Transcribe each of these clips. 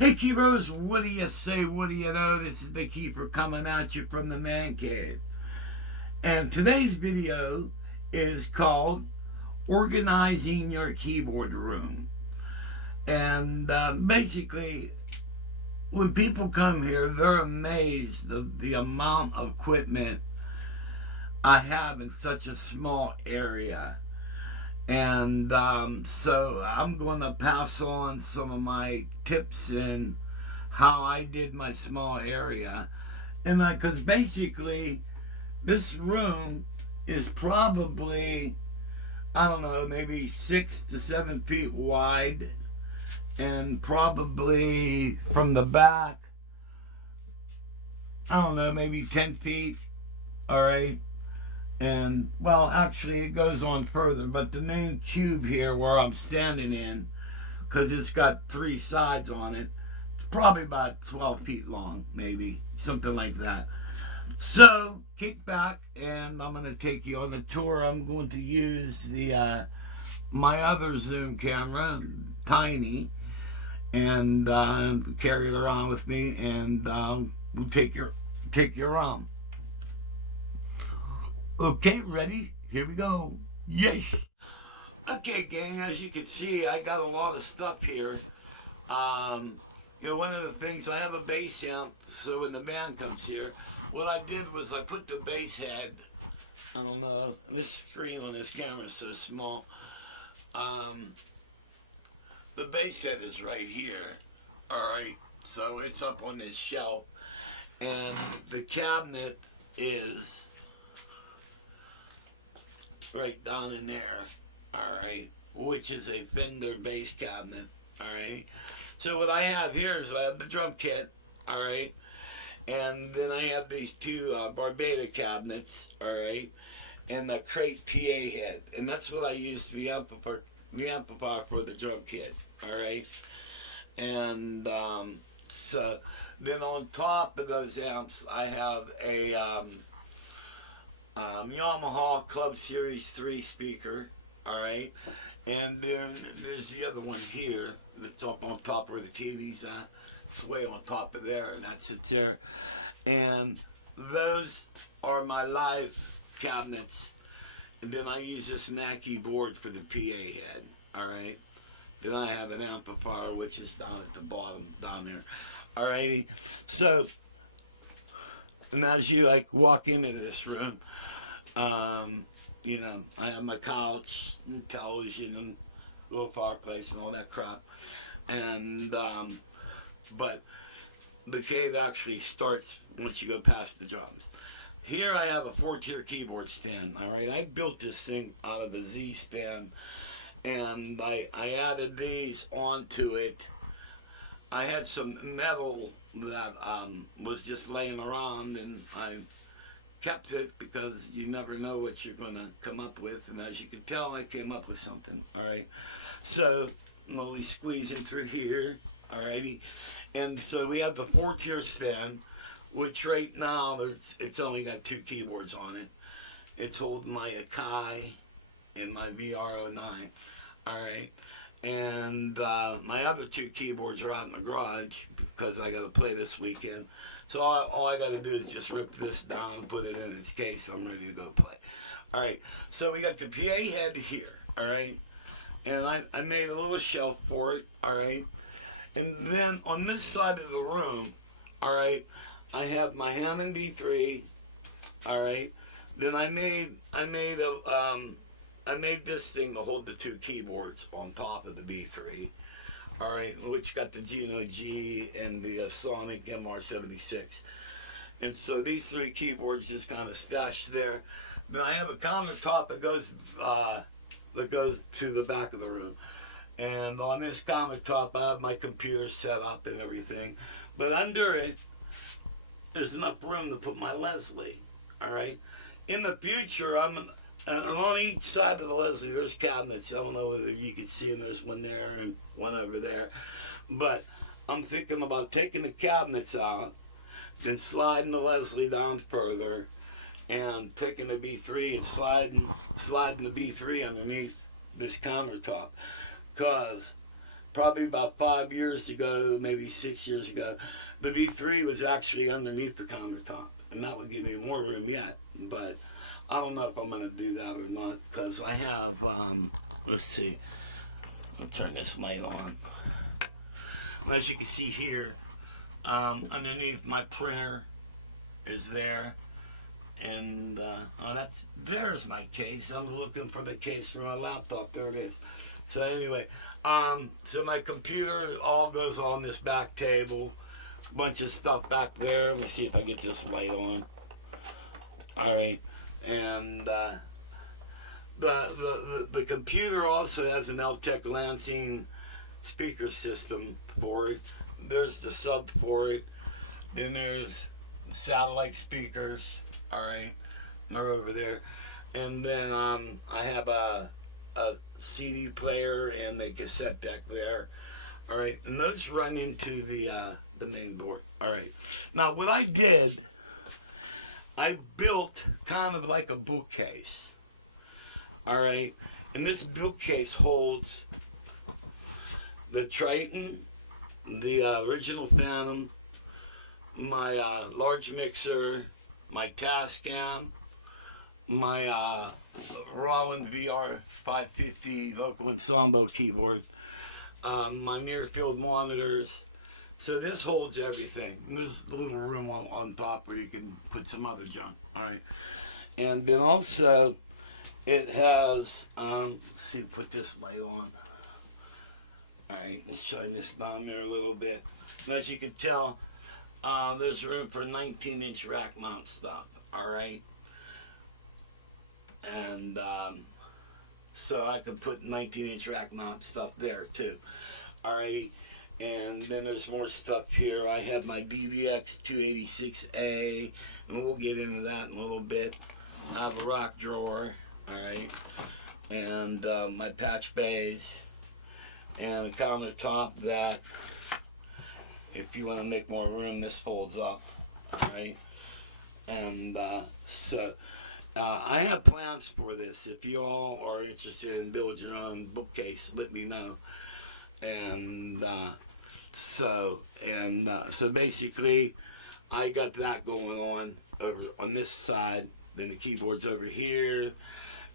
Hey Keepers, what do you say, what do you know? This is the Keeper coming at you from the Man Cave. And today's video is called Organizing Your Keyboard Room. And basically, when people come here, they're amazed at the amount of equipment I have in such a small area. And so I'm going to pass on some of my tips and how I did my small area. And because basically this room is probably, I don't know, maybe 6 to 7 feet wide, and probably from the back, I don't know, maybe 10 feet. All right. And, well, actually, it goes on further, but the main cube here where I'm standing in, because it's got 3 sides on it, it's probably about 12 feet long, maybe, something like that. So, kick back, and I'm going to take you on a tour. I'm going to use my other zoom camera, tiny, and carry it around with me, and we'll take you around. Okay, ready? Here we go. Yes. Okay, gang, as you can see, I got a lot of stuff here. One of the things, I have a bass amp, so when the band comes here, what I did was I put the bass head, I don't know, this screen on this camera is so small. The bass head is right here, alright, so it's up on this shelf, and the cabinet is right down in there, alright, which is a Fender bass cabinet, alright. So what I have here is I have the drum kit, alright, and then I have these 2 Barbada cabinets, alright, and the crate PA head, and that's what I use for the amplifier for the drum kit, alright. And so then on top of those amps I have a Yamaha Club Series 3 speaker, alright, and then there's the other one here that's up on top where the TV's at. It's way on top of there, and that sits there. And those are my live cabinets, and then I use this Mackie board for the PA head, alright. Then I have an amplifier, which is down at the bottom, down there, alrighty. So, and as you walk into this room, I have my couch and television and little fireplace and all that crap. And but the cave actually starts once you go past the drums. Here I have a 4-tier keyboard stand. All right, I built this thing out of a Z stand, and I added these onto it. I had some metal that was just laying around, and I kept it because you never know what you're going to come up with. And as you can tell, I came up with something. All right, so we squeeze in through here. Alrighty, and so we have the 4-tier stand, which right now it's only got 2 keyboards on it. It's holding my Akai and my VR09. Alright, and my other 2 keyboards are out in the garage because I got to play this weekend. So all I got to do is just rip this down and put it in its case. I'm ready to go play. Alright, so we got the PA head here. Alright, and I made a little shelf for it. Alright. And then on this side of the room, alright, I have my Hammond B3, alright. Then I made this thing to hold the 2 keyboards on top of the B3, alright, which got the Geno G and the Sonic MR76. And so these 3 keyboards just kind of stashed there. Then I have a countertop that goes to the back of the room. And on this countertop, I have my computer set up and everything. But under it, there's enough room to put my Leslie. All right. In the future, and on each side of the Leslie, there's cabinets. I don't know whether you can see them. There's one there and one over there. But I'm thinking about taking the cabinets out, then sliding the Leslie down further, and taking the B3 and sliding the B3 underneath this countertop. Because probably about 5 years ago, maybe 6 years ago, the V3 was actually underneath the countertop, and that would give me more room yet. But I don't know if I'm going to do that or not, because I have, let's see, I'll turn this light on. And as you can see here, underneath my printer is there. And there's my case. I'm looking for the case for my laptop. There it is. So anyway, so my computer all goes on this back table. Bunch of stuff back there. Let me see if I get this light on. All right, and the computer also has an L-Tech Lansing speaker system for it. There's the sub for it. Then there's satellite speakers. All right, they're over there. And then I have a CD player and the cassette deck there. All right, and those run into the main board. All right. Now what I did, I built kind of like a bookcase. All right, and this bookcase holds the Triton, the original Phantom, my large mixer, my Tascam, my Roland VR550 vocal ensemble keyboard, my near field monitors. So this holds everything. There's a little room on top where you can put some other junk. All right, and then also it has. Let's see, put this light on. All right, let's shine this down there a little bit. And as you can tell, there's room for 19-inch rack mount stuff. All right, and so I can put 19-inch rack mount stuff there too. All right, and then there's more stuff here. I have my BVX 286A, and we'll get into that in a little bit. I have a rock drawer. All right, and my patch bays, and a countertop that, if you want to make more room, this folds up. All right, and so I have plans for this. If you all are interested in build your own bookcase, let me know. And so basically, I got that going on over on this side. Then the keyboard's over here,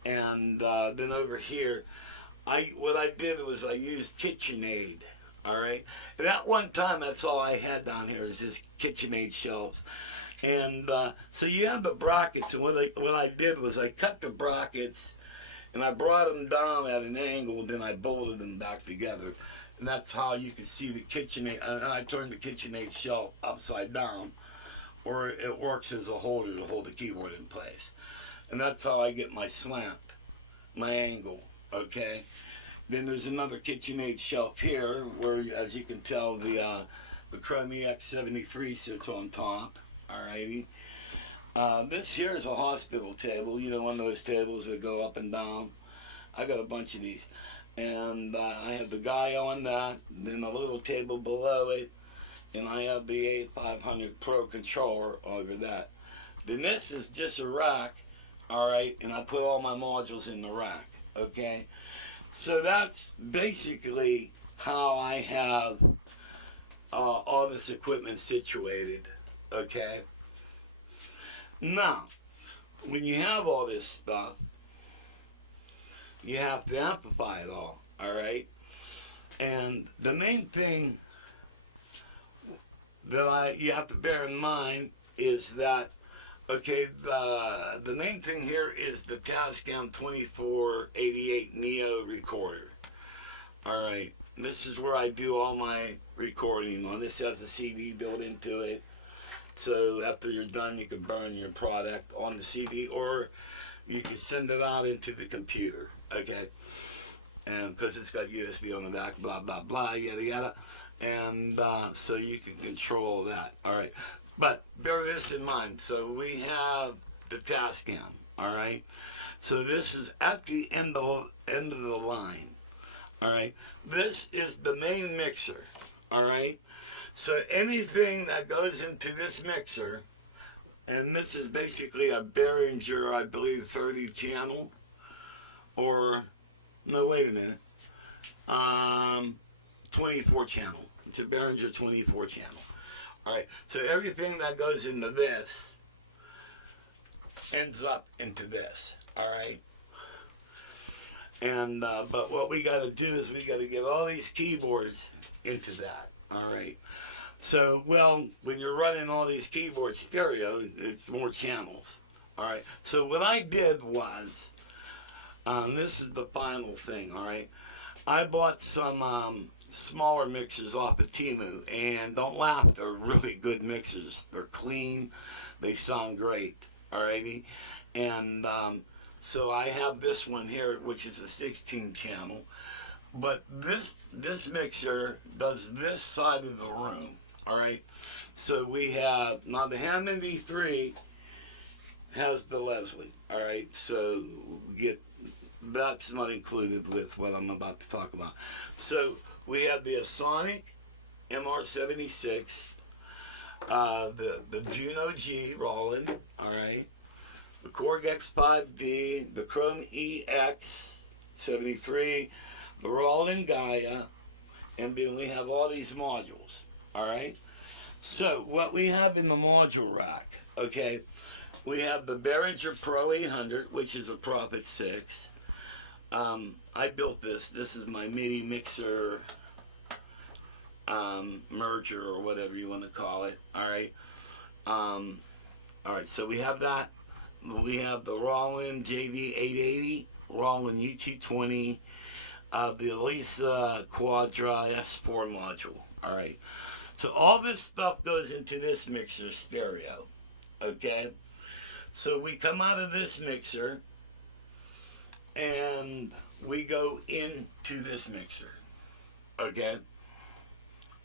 and then over here, what I did was I used KitchenAid. All right, and at one time, that's all I had down here is this KitchenAid shelves. And so you have the brackets, and what I did was I cut the brackets, and I brought them down at an angle, then I bolted them back together. And that's how you can see the KitchenAid, and I turned the KitchenAid shelf upside down, or it works as a holder to hold the keyboard in place. And that's how I get my slant, my angle, okay? Then there's another KitchenAid shelf here, where, as you can tell, the Chrome EX73 sits on top. Alrighty. This here is a hospital table. You know, one of those tables that go up and down. I got a bunch of these. And I have the guy on that, then a little table below it, and I have the A500 Pro controller over that. Then this is just a rack, alright, and I put all my modules in the rack, okay? So that's basically how I have all this equipment situated. Okay. Now, when you have all this stuff, you have to amplify it all. All right. And the main thing that you have to bear in mind is that, okay, the main thing here is the Tascam 2488 Neo recorder. All right. This is where I do all my recording on. This has a CD built into it. So after you're done, you can burn your product on the CD, or you can send it out into the computer, okay? And because it's got USB on the back, blah, blah, blah, yada, yada. And so you can control that, all right? But bear this in mind. So we have the Tascam, all right? So this is at the end of the line, all right? This is the main mixer, all right? So anything that goes into this mixer, and this is basically a Behringer, I believe, 30 channel, or, no, wait a minute, 24 channel. It's a Behringer 24 channel. All right. So everything that goes into this ends up into this. All right. And but what we got to do is we got to get all these keyboards into that. All right. So, well, when you're running all these keyboards stereo, it's more channels. All right. So what I did was, this is the final thing. All right. I bought some smaller mixers off of Temu, and don't laugh, they're really good mixers. They're clean. They sound great. All righty. And so I have this one here, which is a 16 channel. But this mixer does this side of the room. All right, so we have, now the Hammond E3 has the Leslie, all right, so that's not included with what I'm about to talk about. So we have the Asonic MR76, the Juno G Roland, all right, the Korg X5D, the Chrome EX73, the Roland Gaia, and then we have all these modules. All right, so what we have in the module rack, okay, we have the Behringer Pro 800, which is a Prophet 6. I built this. This is my MIDI mixer merger, or whatever you want to call it. All right, all right. So we have that. We have the Roland JV880, Roland U220, the Elisa Quadra S4 module. All right. So all this stuff goes into this mixer stereo, okay? So we come out of this mixer, and we go into this mixer, okay?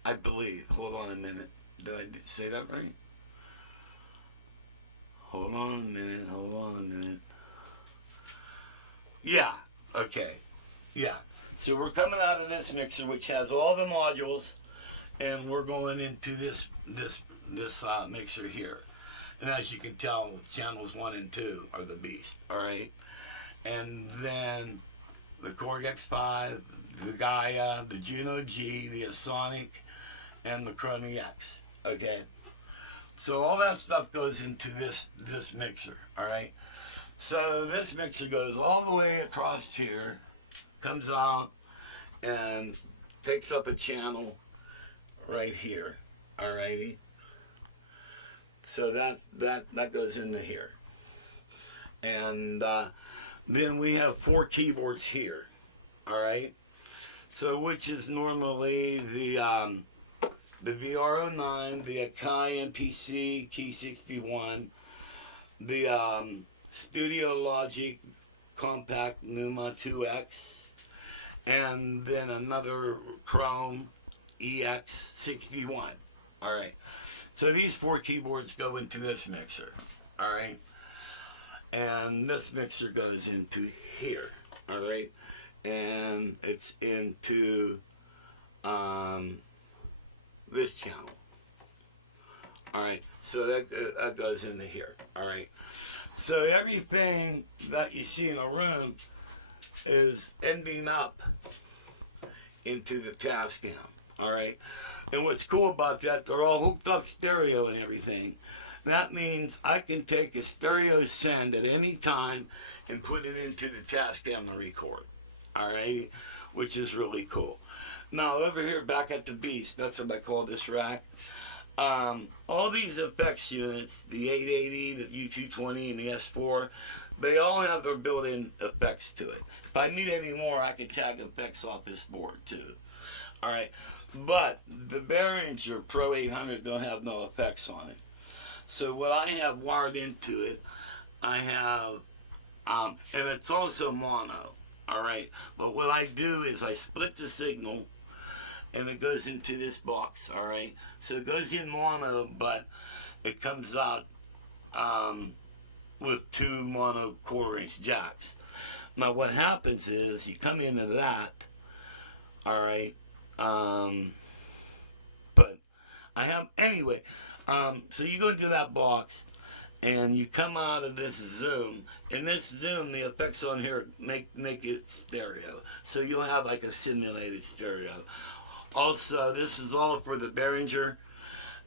I believe. Hold on a minute. Did I say that right? Hold on a minute. Hold on a minute. Yeah, okay. Yeah. So we're coming out of this mixer, which has all the modules, and we're going into this mixer here. And as you can tell, channels 1 and 2 are the beast, all right? And then the Korg X5, the Gaia, the Juno G, the Asonic, and the Chrome EX, okay? So all that stuff goes into this mixer, all right? So this mixer goes all the way across here, comes out, and takes up a channel right here, alrighty. So that goes into here, and then we have 4 keyboards here, all right. So which is normally the VR09, the Akai MPC Key 61, the Studio Logic Compact Numa 2X, and then another Chrome EX61. All right. So these 4 keyboards go into this mixer. All right. And this mixer goes into here. All right. And it's into this channel. All right. So that goes into here. All right. So everything that you see in a room is ending up into the Tascam. All right. And what's cool about that, they're all hooked up stereo and everything. That means I can take a stereo send at any time and put it into the Tascam to record. All right. Which is really cool. Now over here back at the Beast, that's what I call this rack. All these effects units, the 880, the U220, and the S4, they all have their built-in effects to it. If I need any more, I can tag effects off this board too. All right, but the Behringer Pro 800 don't have no effects on it. So what I have wired into it, I have, and it's also mono. All right, but what I do is I split the signal, and it goes into this box. All right, so it goes in mono, but it comes out with 2 mono 1/4-inch jacks. Now what happens is you come into that, all right, but I have, anyway, so you go into that box, and you come out of this Zoom. In this Zoom, the effects on here make it stereo. So you'll have like a simulated stereo. Also, this is all for the Behringer.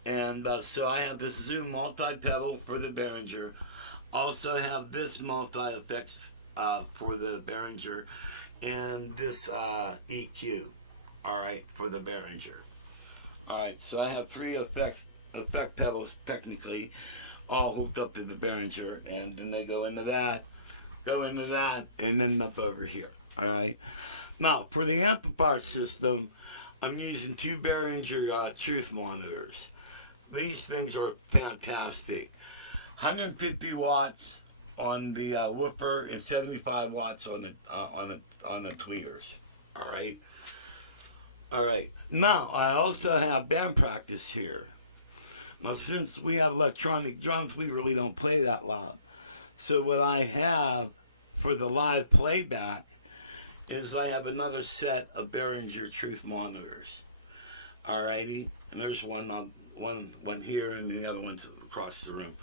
And so I have this Zoom multi-pedal for the Behringer. Also have this multi-effects for the Behringer. And this EQ, alright, for the Behringer. Alright, so I have three effect pedals technically all hooked up to the Behringer, and then they go into that, and then up over here. Alright. Now, for the amplifier system, I'm using two Behringer truth monitors. These things are fantastic. 150 watts on the woofer and 75 watts on the tweeters. All right. Now I also have band practice here. Now, since we have electronic drums, we really don't play that loud. So what I have for the live playback is I have another set of Behringer truth monitors. Alrighty, and there's one here, and the other one's across the room.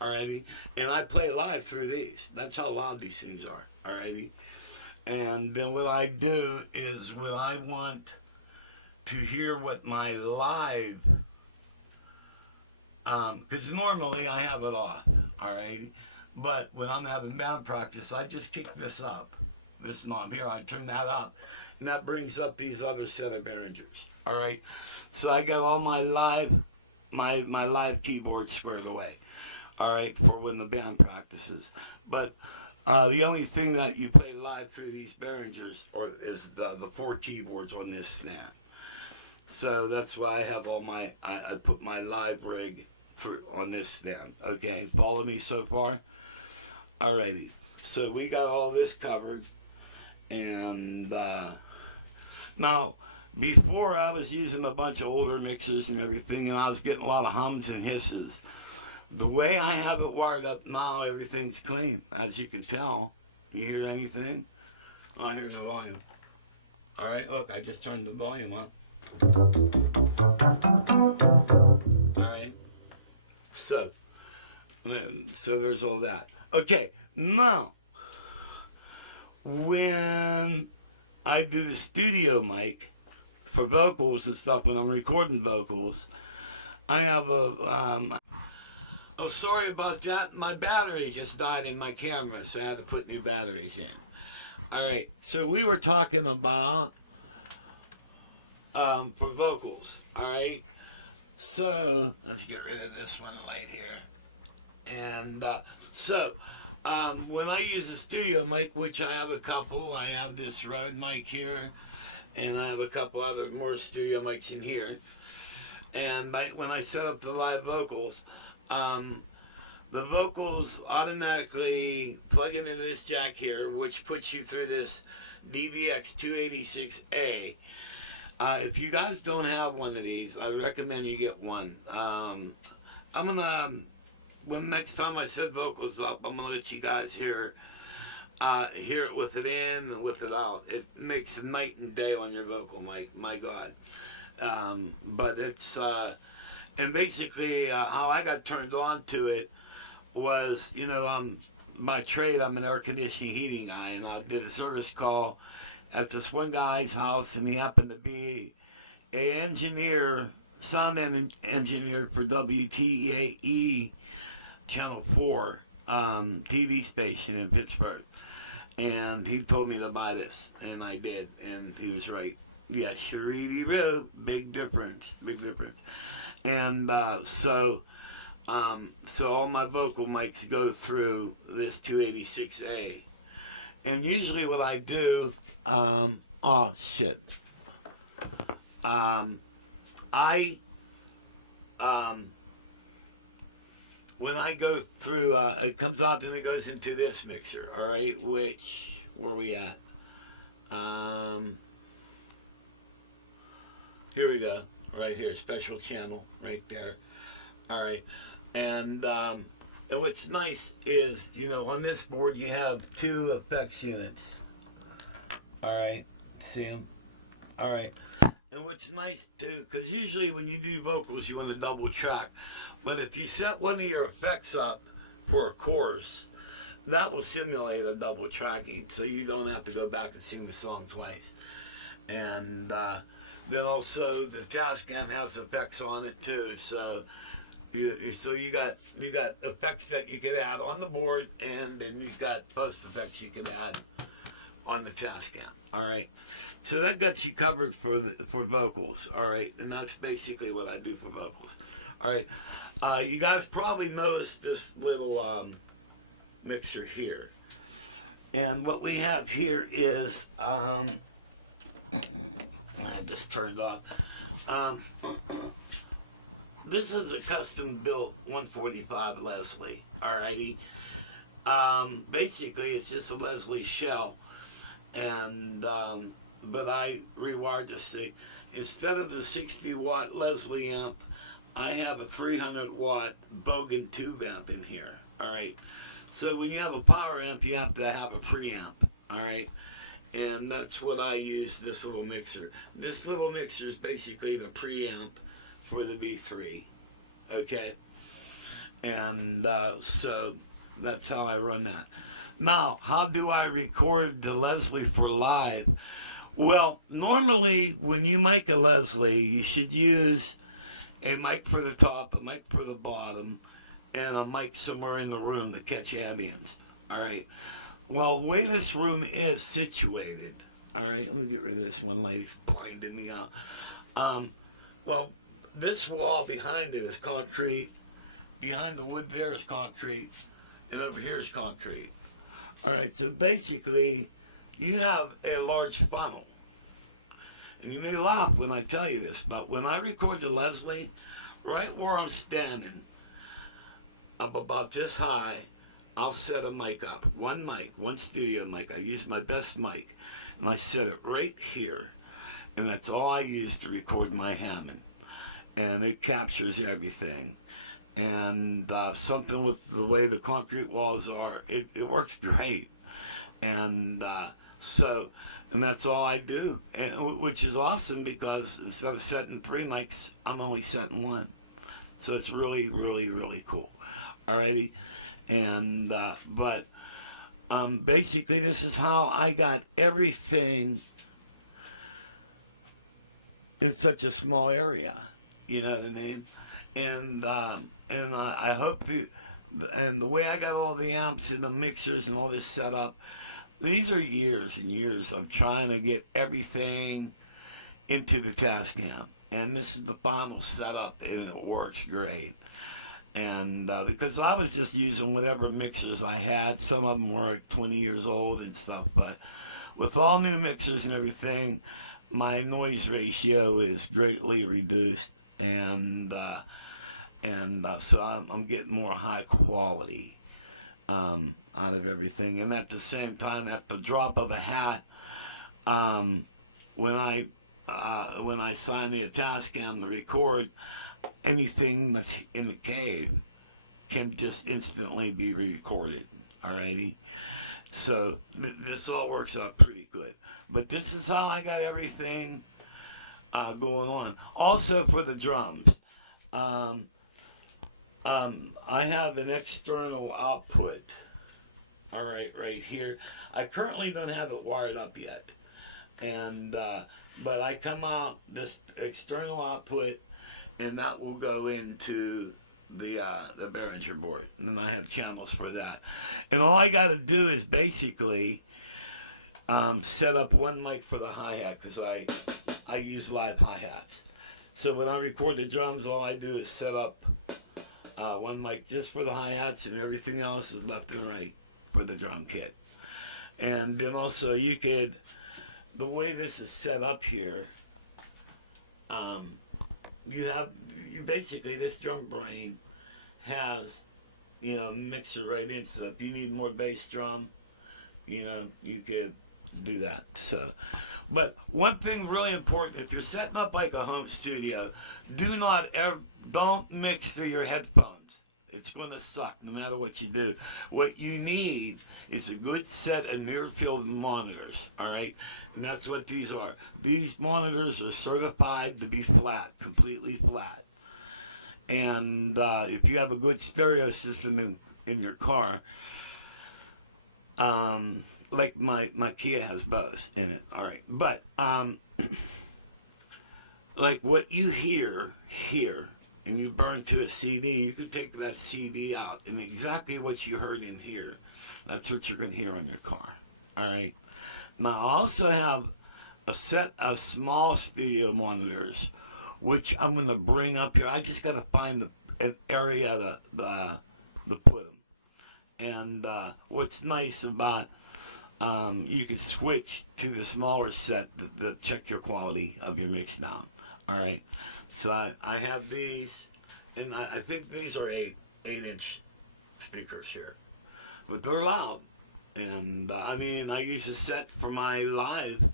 Alrighty, and I play live through these. That's how loud these things are. Alrighty, and then what I do is when I want to hear what my live, because normally I have it off. Alrighty, but when I'm having band practice, I just kick this up. This knob here, I turn that up, and that brings up these other set of Behringers. All right, so I got all my live, my live keyboard squared away. All right, for when the band practices. But the only thing that you play live through these Behringers is the four keyboards on this stand. So that's why I have all my I put my live rig on this stand. Okay, follow me so far. Alrighty, so we got all this covered. And now, before I was using a bunch of older mixers and everything, and I was getting a lot of hums and hisses. The way I have it wired up now, everything's clean, as you can tell. You hear anything? Oh, I hear no volume. All right, look, I just turned the volume on. All right, so there's all that. Okay, now, when I do the studio mic for vocals and stuff, when I'm recording vocals, I have a, oh, sorry about that. My battery just died in my camera, so I had to put new batteries in. All right, so we were talking about for vocals, all right? So, let's get rid of this one light here. And when I use a studio mic, which I have a couple, I have this Rode mic here, and I have a couple other more studio mics in here. And when I set up the live vocals, the vocals automatically plug into this jack here, which puts you through this DVX 286A. If you guys don't have one of these, I recommend you get one. I'm gonna, when next time I set vocals up, I'm gonna let you guys hear it with it in and with it out. It makes a night and day on your vocal mic, my God. But it's, and basically how I got turned on to it was, you know, my trade, I'm an air conditioning heating guy, and I did a service call at this one guy's house, and he happened to be an sound engineer for WTAE Channel 4 TV station in Pittsburgh. And he told me to buy this, and I did, and he was right. Yeah, Sharidi, big difference. And so all my vocal mics go through this 286A. And usually what I do, when I go through, it comes out and it goes into this mixer, all right, which, where are we at? Here we go, right here, special channel, right there, all right, and what's nice is, you know, on this board you have two effects units, all right, see them, all right. And what's nice too, because usually when you do vocals, you want to double track. But if you set one of your effects up for a chorus, that will simulate a double tracking, so you don't have to go back and sing the song twice. And then also the Tascam has effects on it too. So you got effects that you can add on the board, and then you've got post effects you can add on the Tascam. All right, so that gets you covered for vocals. All right, and that's basically what I do for vocals. All right, you guys probably noticed this little mixer here, and what we have here is I just turned off. This is a custom built 145 Leslie. Alrighty. Basically, it's just a Leslie shell, and but I rewired this thing. Instead of the 60-watt Leslie amp, I have a 300-watt Bogan tube amp in here. All right. So when you have a power amp, you have to have a preamp. All right. And that's what I use this little mixer. This little mixer is basically the preamp for the B3. Okay. And so that's how I run that. Now, how do I record the Leslie for live? Well, normally when you make a Leslie, you should use a mic for the top, a mic for the bottom, and a mic somewhere in the room to catch ambience. All right. Well, the way this room is situated, all right, let me get rid of this one lady's blinding me out. Well, this wall behind it is concrete. Behind the wood there is concrete, and over here is concrete. All right, so basically, you have a large funnel. And you may laugh when I tell you this, but when I record the Leslie, right where I'm standing, I'm about this high, I'll set a mic up. One mic, one studio mic. I use my best mic, and I set it right here. And that's all I use to record my Hammond. And it captures everything. And something with the way the concrete walls are, it works great. And and that's all I do, which is awesome because instead of setting 3 mics, I'm only setting 1. So it's really, really, really cool. Alrighty. And, basically this is how I got everything in such a small area. You know what I mean? And I hope and the way I got all the amps and the mixers and all this set up, these are years and years of trying to get everything into the Tascam. And this is the final setup, and it works great. And because I was just using whatever mixers I had, some of them were 20 years old and stuff, but with all new mixers and everything, my noise ratio is greatly reduced, and so I'm getting more high quality out of everything. And at the same time, at the drop of a hat, when I sign the Tascam to record, anything that's in the cave can just instantly be recorded. Alrighty, so this all works out pretty good. But this is how I got everything going on. Also for the drums, I have an external output. All right here. I currently don't have it wired up yet, and but I come out this external output, and that will go into the Behringer board, and then I have channels for that. And all I got to do is basically set up one mic for the hi-hat, because I use live hi-hats. So when I record the drums, all I do is set up one mic just for the hi-hats, and everything else is left and right for the drum kit. And then also you could, the way this is set up here, you basically, this drum brain has, mixer right in, so if you need more bass drum, you could do that. So, but one thing really important, if you're setting up like a home studio, don't mix through your headphones. It's going to suck no matter what you do. What you need is a good set of near-field monitors, all right? And that's what these are. These monitors are certified to be flat, completely flat. And if you have a good stereo system in your car, like my Kia has both in it, all right? But like what you hear here, and you burn to a CD, you can take that CD out, and exactly what you heard in here, that's what you're going to hear on your car. All right. Now, I also have a set of small studio monitors, which I'm going to bring up here. I just got to find an area to put them. And what's nice about you can switch to the smaller set to check your quality of your mix down. All right. So I have these, and I think these are 8-inch speakers here, but they're loud. And I mean, I use a set for my live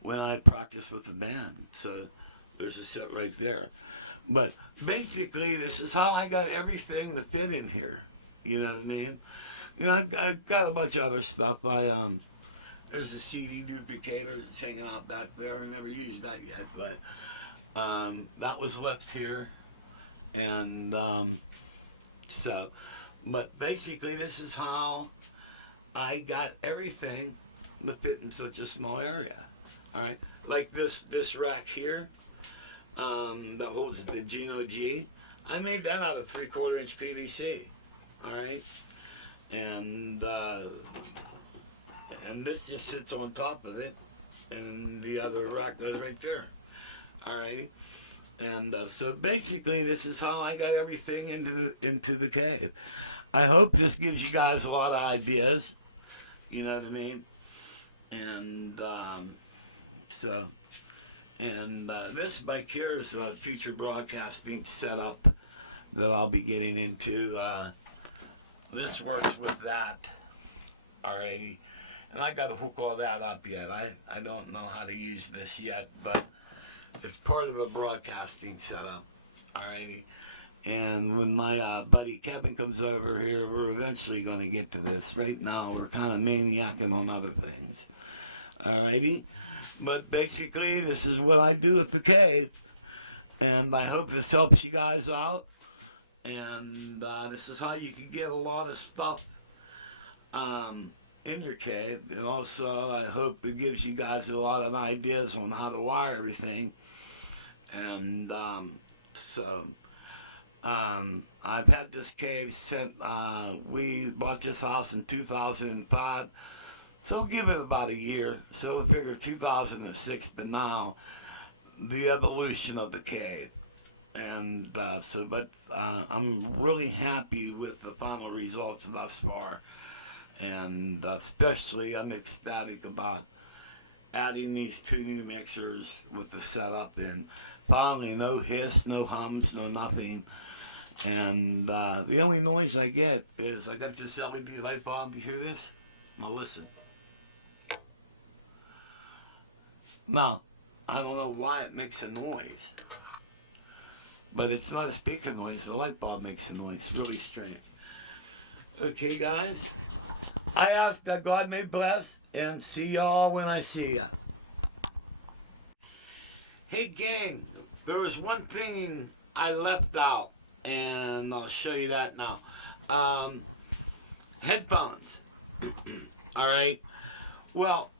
when I practice with the band. So there's a set right there. But basically, this is how I got everything to fit in here. You know what I mean? You know, I've got a bunch of other stuff. There's a CD duplicator that's hanging out back there. I never used that yet, but that was left here. And but basically, this is how I got everything to fit in such a small area. All right, like this rack here that holds the Geno G. I made that out of 3/4 inch PVC. All right, and this just sits on top of it, and the other rack goes right there. All right, and so basically, this is how I got everything into the cave. I hope this gives you guys a lot of ideas. You know what I mean? And this bike here is a future broadcasting setup that I'll be getting into. This works with that already. And I got to hook all that up yet. I don't know how to use this yet, but it's part of a broadcasting setup already. And when my buddy Kevin comes over here, we're eventually going to get to this. Right now, we're kind of maniacing on other things. Alrighty? But basically, this is what I do with the cave. And I hope this helps you guys out. And this is how you can get a lot of stuff in your cave. And also, I hope it gives you guys a lot of ideas on how to wire everything. And I've had this cave since we bought this house in 2005. So give it about a year. So we figure 2006 to now, the evolution of the cave. And I'm really happy with the final results thus far. And especially I'm ecstatic about adding these 2 new mixers with the setup in. Finally, no hiss, no hums, no nothing. And the only noise I get is I got this LED light bulb. You hear this? Now listen. Now, I don't know why it makes a noise, but it's not a speaker noise. The light bulb makes a noise. It's really strange. Okay, guys. I ask that God may bless, and see y'all when I see ya. Hey, gang. There was one thing I left out, and I'll show you that now. Headphones. All right. Well,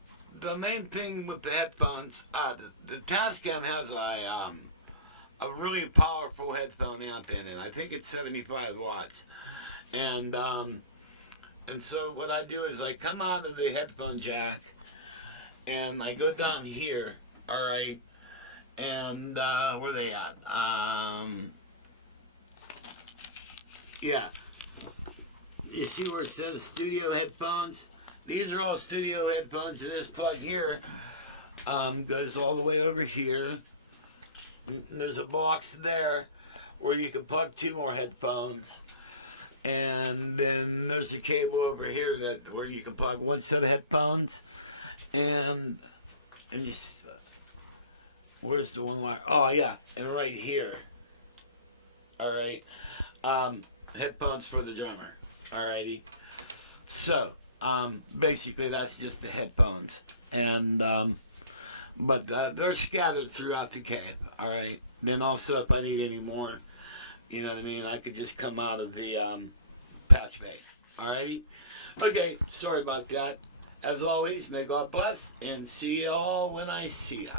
the main thing with the headphones, the Tascam has a really powerful headphone amp in it. I think it's 75 watts. And so what I do is I come out of the headphone jack, and I go down here. All right. And where are they at? Yeah. You see where it says studio headphones? These are all studio headphones, and this plug here goes all the way over here. There's a box there where you can plug 2 more headphones. And then there's a cable over here where you can plug 1 set of headphones. And you... Where's the one wire? Oh, yeah, and right here. All right. Headphones for the drummer. Alrighty. So, basically that's just the headphones. And, but they're scattered throughout the cave. Alright. Then also, if I need any more, you know what I mean, I could just come out of the patch bay. Alrighty. Okay, sorry about that. As always, may God bless, and see y'all when I see ya.